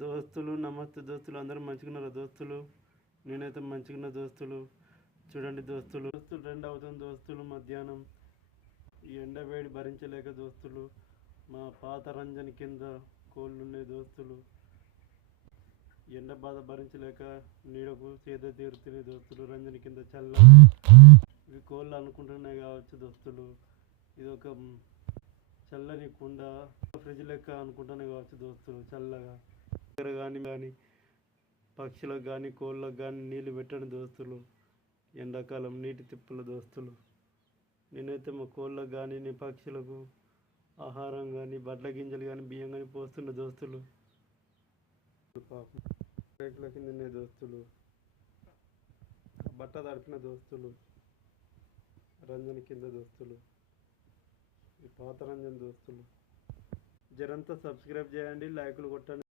దోస్తులు నమస్తే దోస్తులు, అందరూ మంచిగున్నారా దోస్తులు? నేనైతే మంచిగున్న దోస్తులు. చూడండి దోస్తులు, దోస్తులు 2 అవుతుంది దోస్తులు మధ్యాహ్నం. ఈ ఎండ వేడి భరించలేక దోస్తులు మా పాత రంజన్ కింద కోళ్ళు ఉన్నాయి దోస్తులు. ఎండ బాధ భరించలేక నీడకు సేద తీరుతున్నాయి దోస్తులు. రంజన్ కింద చల్ల ఇవి కోళ్ళు అనుకుంటున్నాయి కావచ్చు దోస్తులు. ఇది ఒక చల్లని కుండ, ఫ్రిడ్జ్ లెక్క అనుకుంటానే కావచ్చు దోస్తులు. చల్లగా కానీ పక్షులకు కానీ కోళ్ళకు కానీ నీళ్ళు పెట్టండి దోస్తులు. ఎండాకాలం నీటి తిప్పలు దోస్తులు. నేనైతే మా కోళ్ళకు కానీ నీ పక్షులకు ఆహారం కానీ బడ్ల గింజలు కానీ బియ్యం కానీ పోస్తున్న దోస్తులు. పాపం రేకుల కిందనే దోస్తులు బట్ట తడిపిన దోస్తులు. రంజన్ కింద దోస్తులు, ఈ పాత రంజన్ దోస్తులు. జరంతా సబ్స్క్రైబ్ చేయండి, లైకులు కొట్టండి.